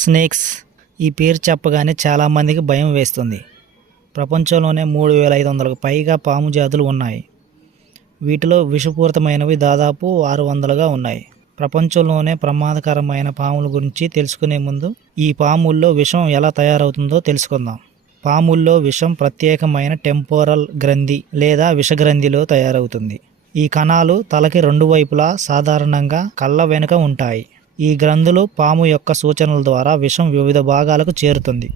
Snakes ఈ పేరు చెప్పగానే చాలామందికి భయం వేస్తుంది. ప్రపంచంలోనే 3500కు పైగా పాము జాతులు ఉన్నాయి. వీటిలో విషపూరితమైనవి దాదాపు 600గా ఉన్నాయి. ప్రపంచంలోనే ప్రమాదకరమైన పాముల గురించి తెలుసుకునే ముందు ఈ పాముల్లో విషం ఎలా తయారవుతుందో తెలుసుకుందాం. పాముల్లో విషం ప్రత్యేకమైన టెంపోరల్ గ్రంథి లేదా విషగ్రంథిలో తయారవుతుంది. ఈ కణాలు తలకి రెండు వైపులా సాధారణంగా కళ్ళ వెనుక ఉంటాయి. ఈ గ్రంథులు పాము యొక్క సూచనల ద్వారా విషం వివిధ భాగాలకు చేరుతుంది.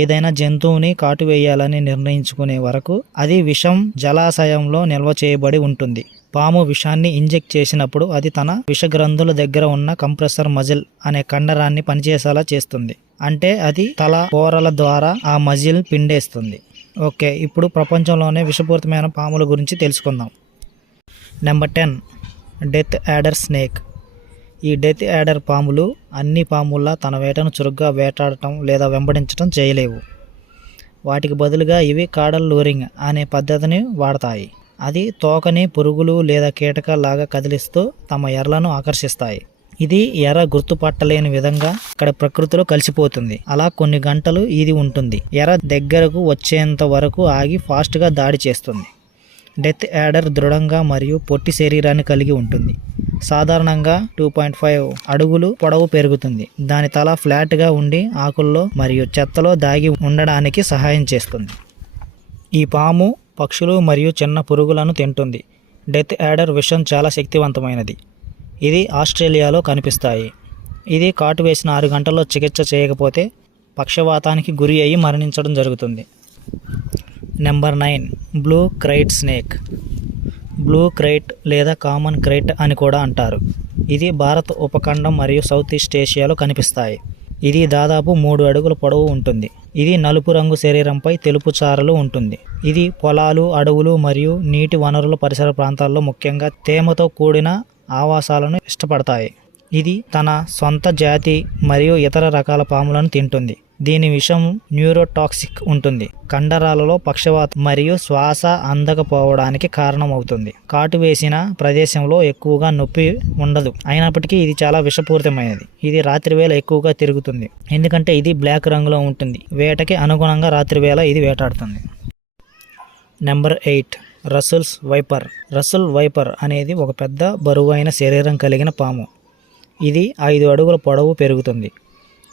ఏదైనా జంతువుని కాటువేయాలని నిర్ణయించుకునే వరకు అది విషం జలాశయంలో నిల్వ చేయబడి ఉంటుంది. పాము విషాన్ని ఇంజెక్ట్ చేసినప్పుడు అది తన విషగ్రంథుల దగ్గర ఉన్న కంప్రెసర్ మజిల్ అనే కండరాన్ని పనిచేసేలా చేస్తుంది. అంటే అది తల పోరల ద్వారా ఆ మజిల్ పిండేస్తుంది. ఓకే, ఇప్పుడు ప్రపంచంలోనే విషపూరితమైన పాముల గురించి తెలుసుకుందాం. Number 10, death adder snake. ఈ డెత్ యాడర్ పాములు అన్ని పాముల్లా తన వేటను చురుగ్గా వేటాడటం లేదా వెంబడించడం చేయలేవు. వాటికి బదులుగా ఇవి కాడల్ లూరింగ్ అనే పద్ధతిని వాడతాయి. అది తోకని పురుగులు లేదా కీటకాల్లాగా కదిలిస్తూ తమ ఎరలను ఆకర్షిస్తాయి. ఇది ఎర గుర్తుపట్టలేని విధంగా ఇక్కడ ప్రకృతిలో కలిసిపోతుంది. అలా కొన్ని గంటలు ఇది ఉంటుంది. ఎర దగ్గరకు వచ్చేంత వరకు ఆగి ఫాస్ట్గా దాడి చేస్తుంది. డెత్ యాడర్ దృఢంగా మరియు పొట్టి శరీరాన్ని కలిగి ఉంటుంది. సాధారణంగా 2.5 అడుగులు పొడవు పెరుగుతుంది. దాని తల ఫ్లాట్గా ఉండి ఆకుల్లో మరియు చెత్తలో దాగి ఉండడానికి సహాయం చేస్తుంది. ఈ పాము పక్షులు మరియు చిన్న పురుగులను తింటుంది. డెత్ యాడర్ విషం చాలా శక్తివంతమైనది. ఇది ఆస్ట్రేలియాలో కనిపిస్తాయి. ఇది కాటు వేసిన 6 గంటల్లో చికిత్స చేయకపోతే పక్షవాతానికి గురి అయ్యి మరణించడం జరుగుతుంది. Number 9, blue krait snake. Blue krait లేదా కామన్ క్రైట్ అని కూడా అంటారు. ఇది భారత్ ఉపఖండం మరియు సౌత్ ఈస్ట్ ఏషియాలో కనిపిస్తాయి. ఇది దాదాపు 3 అడుగుల పొడవు ఉంటుంది. ఇది నలుపు రంగు శరీరంపై తెలుపు చారలు ఉంటుంది. ఇది పొలాలు, అడవులు మరియు నీటి వనరుల పరిసర ప్రాంతాల్లో ముఖ్యంగా తేమతో కూడిన ఆవాసాలను ఇష్టపడతాయి. ఇది తన సొంత జాతి మరియు ఇతర రకాల పాములను తింటుంది. దీని విషం న్యూరోటాక్సిక్ ఉంటుంది. కండరాలలో పక్షవాతం మరియు శ్వాస అందకపోవడానికి కారణమవుతుంది. కాటు వేసిన ప్రదేశంలో ఎక్కువగా నొప్పి ఉండదు. అయినప్పటికీ ఇది చాలా విషపూరితమైనది. ఇది రాత్రివేళ ఎక్కువగా తిరుగుతుంది ఎందుకంటే ఇది బ్లాక్ రంగులో ఉంటుంది. వేటకి అనుగుణంగా రాత్రివేళ ఇది వేటాడుతుంది. Number 8, Russell's viper. Russell viper అనేది ఒక పెద్ద బరువైన శరీరం కలిగిన పాము. ఇది 5 అడుగుల పొడవు పెరుగుతుంది.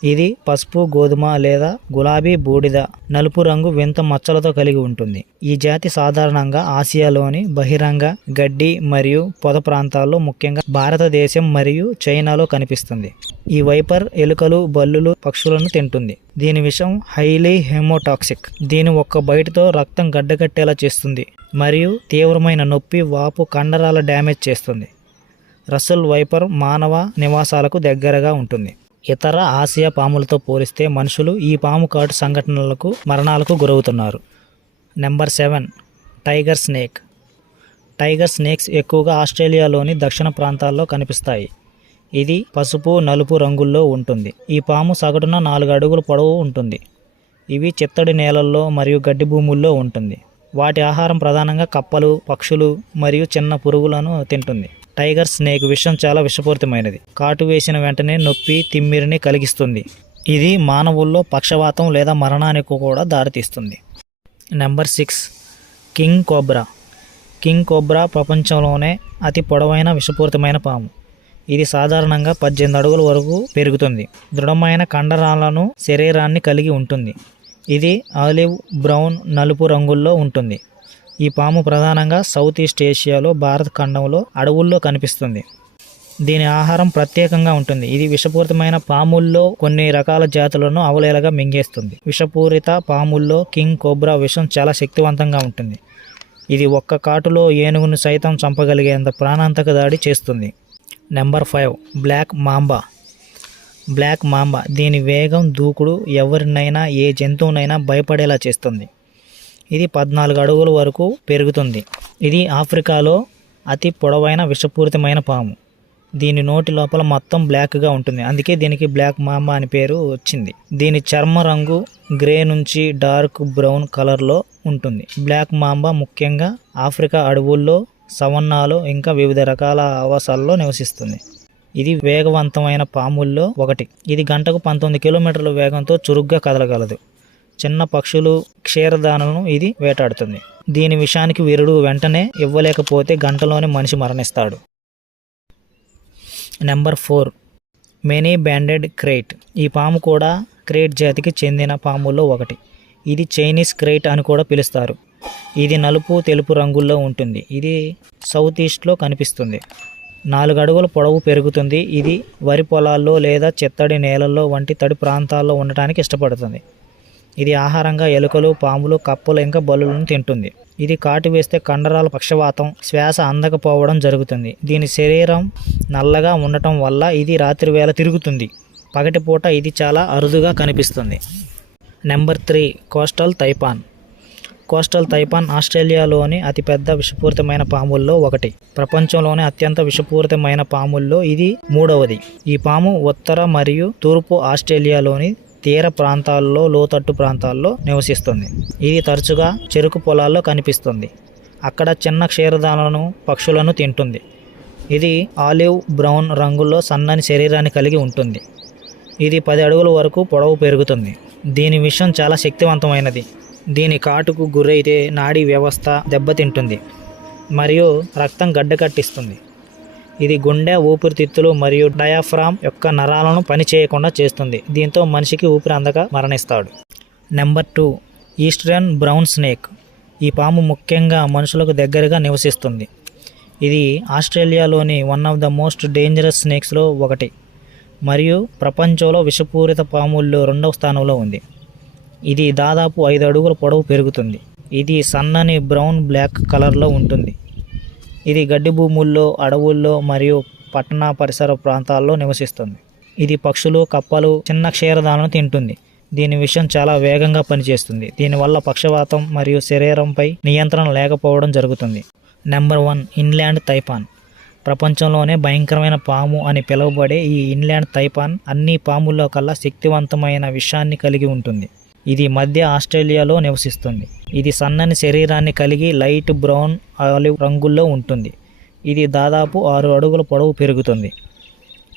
ఇది పసుపు, గోధుమ లేదా గులాబీ, బూడిద, నలుపు రంగు వింత మచ్చలతో కలిగి ఉంటుంది. ఈ జాతి సాధారణంగా ఆసియాలోని బహిరంగ గడ్డి మరియు పొద ప్రాంతాల్లో ముఖ్యంగా భారతదేశం మరియు చైనాలో కనిపిస్తుంది. ఈ వైపర్ ఎలుకలు, బల్లులు, పక్షులను తింటుంది. దీని విషం హైలీ హెమోటాక్సిక్. దీని ఒక్క బయటతో రక్తం గడ్డకట్టేలా చేస్తుంది మరియు తీవ్రమైన నొప్పి, వాపు, కండరాల డ్యామేజ్ చేస్తుంది. రస్సెల్ వైపర్ మానవ నివాసాలకు దగ్గరగా ఉంటుంది. ఇతర ఆసియా పాములతో పోలిస్తే మనుషులు ఈ పాము కాటు సంఘటనలకు మరణాలకు గురవుతున్నారు. Number 7, tiger snake. Tiger snakes ఎక్కువగా ఆస్ట్రేలియాలోని దక్షిణ ప్రాంతాల్లో కనిపిస్తాయి. ఇది పసుపు, నలుపు రంగుల్లో ఉంటుంది. ఈ పాము సగటున 4 అడుగుల పొడవు ఉంటుంది. ఇవి చిత్తడి నేలల్లో మరియు గడ్డి భూముల్లో ఉంటుంది. వాటి ఆహారం ప్రధానంగా కప్పలు, పక్షులు మరియు చిన్న పురుగులను తింటుంది. టైగర్ స్నేక్ విషం చాలా విషపూరితమైనది. కాటు వేసిన వెంటనే నొప్పి, తిమ్మిరిని కలిగిస్తుంది. ఇది మానవుల్లో పక్షవాతం లేదా మరణానికి కూడా దారితీస్తుంది. Number 6, king cobra. King cobra ప్రపంచంలోనే అతి పొడవైన విషపూరితమైన పాము. ఇది సాధారణంగా 18 అడుగుల వరకు పెరుగుతుంది. దృఢమైన కండరాలను శరీరాన్ని కలిగి ఉంటుంది. ఇది ఆలివ్ బ్రౌన్, నలుపు రంగుల్లో ఉంటుంది. ఈ పాము ప్రధానంగా సౌత్ ఈస్ట్ ఏషియాలో భారత ఖండంలో అడవుల్లో కనిపిస్తుంది. దీని ఆహారం ప్రత్యేకంగా ఉంటుంది. ఇది విషపూరితమైన పాముల్లో కొన్ని రకాల జాతులను అవలేలగా మింగేస్తుంది. విషపూరిత పాముల్లో కింగ్ కోబ్రా విషం చాలా శక్తివంతంగా ఉంటుంది. ఇది ఒక్క కాటులో ఏనుగును సైతం చంపగలిగేంత ప్రాణాంతక దాడి చేస్తుంది. Number 5, black mamba. Black mamba దీని వేగం, దూకుడు ఎవరినైనా ఏ జంతువునైనా భయపడేలా చేస్తుంది. ఇది 14 అడుగుల వరకు పెరుగుతుంది. ఇది ఆఫ్రికాలో అతి పొడవైన విషపూరితమైన పాము. దీని నోటి లోపల మొత్తం బ్లాక్గా ఉంటుంది. అందుకే దీనికి బ్లాక్ మాంబా అని పేరు వచ్చింది. దీని చర్మ రంగు గ్రే నుంచి డార్క్ బ్రౌన్ కలర్లో ఉంటుంది. బ్లాక్ మాంబా ముఖ్యంగా ఆఫ్రికా అడవుల్లో, సవన్నాలో ఇంకా వివిధ రకాల ఆవాసాల్లో నివసిస్తుంది. ఇది వేగవంతమైన పాముల్లో ఒకటి. ఇది గంటకు 19 కిలోమీటర్ల వేగంతో చురుగ్గా కదలగలదు. చిన్న పక్షులు, క్షీరదాలను ఇది వేటాడుతుంది. దీని విషానికి వీరుడు వెంటనే ఇవ్వలేకపోతే గంటలోనే మనిషి మరణిస్తాడు. Number 4 many banded krait. ఈ పాము కూడా క్రైట్ జాతికి చెందిన పాముల్లో ఒకటి. ఇది చైనీస్ క్రైట్ అని కూడా పిలుస్తారు. ఇది నలుపు, తెలుపు రంగుల్లో ఉంటుంది. ఇది సౌత్ ఈస్ట్లో కనిపిస్తుంది. 4 అడుగుల పొడవు పెరుగుతుంది. ఇది వరి పొలాల్లో లేదా చిత్తడి నేలల్లో వంటి తడి ప్రాంతాల్లో ఉండటానికి ఇష్టపడుతుంది. ఇది ఆహారంగా ఎలుకలు, పాములు, కప్పలు ఇంకా బల్లులను తింటుంది. ఇది కాటు వేస్తే కండరాల పక్షవాతం, శ్వాస అందకపోవడం జరుగుతుంది. దీని శరీరం నల్లగా ఉండటం వల్ల ఇది రాత్రివేళ తిరుగుతుంది. పగటిపూట ఇది చాలా అరుదుగా కనిపిస్తుంది. Number 3 coastal taipan. Coastal taipan ఆస్ట్రేలియాలోని అతిపెద్ద విషపూరితమైన పాముల్లో ఒకటి. ప్రపంచంలోనే అత్యంత విషపూరితమైన పాముల్లో ఇది 3వది. ఈ పాము ఉత్తర మరియు తూర్పు ఆస్ట్రేలియాలోని తీర ప్రాంతాల్లో, లోతట్టు ప్రాంతాల్లో నివసిస్తుంది. ఇది తరచుగా చెరుకు పొలాల్లో కనిపిస్తుంది. అక్కడ చిన్న క్షీరదాలను, పక్షులను తింటుంది. ఇది ఆలివ్ బ్రౌన్ రంగులో సన్నని శరీరాన్ని కలిగి ఉంటుంది. ఇది 10 అడుగుల వరకు పొడవు పెరుగుతుంది. దీని విషం చాలా శక్తివంతమైనది. దీని కాటుకు గురైతే నాడీ వ్యవస్థ దెబ్బతింటుంది మరియు రక్తం గడ్డకట్టిస్తుంది. ఇది గుండె, ఊపిరితిత్తులు మరియు డయాఫ్రామ్ యొక్క నరాలను పనిచేయకుండా చేస్తుంది. దీంతో మనిషికి ఊపిరి అందక మరణిస్తాడు. Number 2 eastern brown snake. ఈ పాము ముఖ్యంగా మనుషులకు దగ్గరగా నివసిస్తుంది. ఇది ఆస్ట్రేలియాలోని one of the most dangerous స్నేక్స్లో ఒకటి మరియు ప్రపంచంలో విషపూరిత పాముల్లో 2వ స్థానంలో ఉంది. ఇది దాదాపు 5 అడుగుల పొడవు పెరుగుతుంది. ఇది సన్నని బ్రౌన్ బ్లాక్ కలర్లో ఉంటుంది. ఇది గడ్డి భూముల్లో, అడవుల్లో మరియు పట్టణ పరిసర ప్రాంతాల్లో నివసిస్తుంది. ఇది పక్షులు, కప్పలు, చిన్న క్షీరదాలను తింటుంది. దీని విషం చాలా వేగంగా పనిచేస్తుంది. దీనివల్ల పక్షవాతం మరియు శరీరంపై నియంత్రణ లేకపోవడం జరుగుతుంది. Number 1 inland taipan. ప్రపంచంలోనే భయంకరమైన పాము అని పిలువబడే ఈ ఇన్లాండ్ తైపాన్ అన్ని పాముల్లో కల్లా శక్తివంతమైన విషాన్ని కలిగి ఉంటుంది. ఇది మధ్య ఆస్ట్రేలియాలో నివసిస్తుంది. ఇది సన్నని శరీరాన్ని కలిగి లైట్ బ్రౌన్, ఆలివ్ రంగుల్లో ఉంటుంది. ఇది దాదాపు 6 అడుగుల పొడవు పెరుగుతుంది.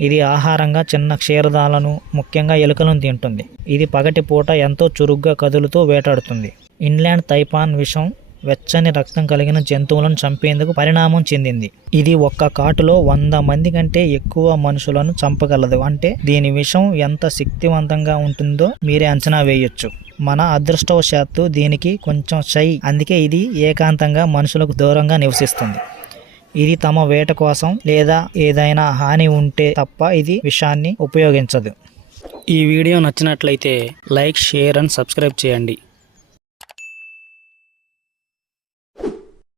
ఇది ఆహారంగా చిన్న క్షీరదాలను, ముఖ్యంగా ఎలుకలను తింటుంది. ఇది పగటిపూట ఎంతో చురుగ్గా కదులుతూ వేటాడుతుంది. ఇన్లాండ్ తైపాన్ విషం వెచ్చని రక్తం కలిగిన జంతువులను చంపేందుకు పరిణామం చెందింది. ఇది ఒక్క కాటులో 100 మంది కంటే ఎక్కువ మనుషులను చంపగలదు. అంటే దీని విషం ఎంత శక్తివంతంగా ఉంటుందో మీరే అంచనా వేయొచ్చు. మన అదృష్టవశాత్తు దీనికి కొంచెం షై, అందుకే ఇది ఏకాంతంగా మనుషులకు దూరంగా నివసిస్తుంది. ఇది తమ వేట కోసం లేదా ఏదైనా హాని ఉంటే తప్ప ఇది విషాన్ని ఉపయోగించదు. ఈ వీడియో నచ్చినట్లయితే లైక్, షేర్ అండ్ సబ్స్క్రైబ్ చేయండి.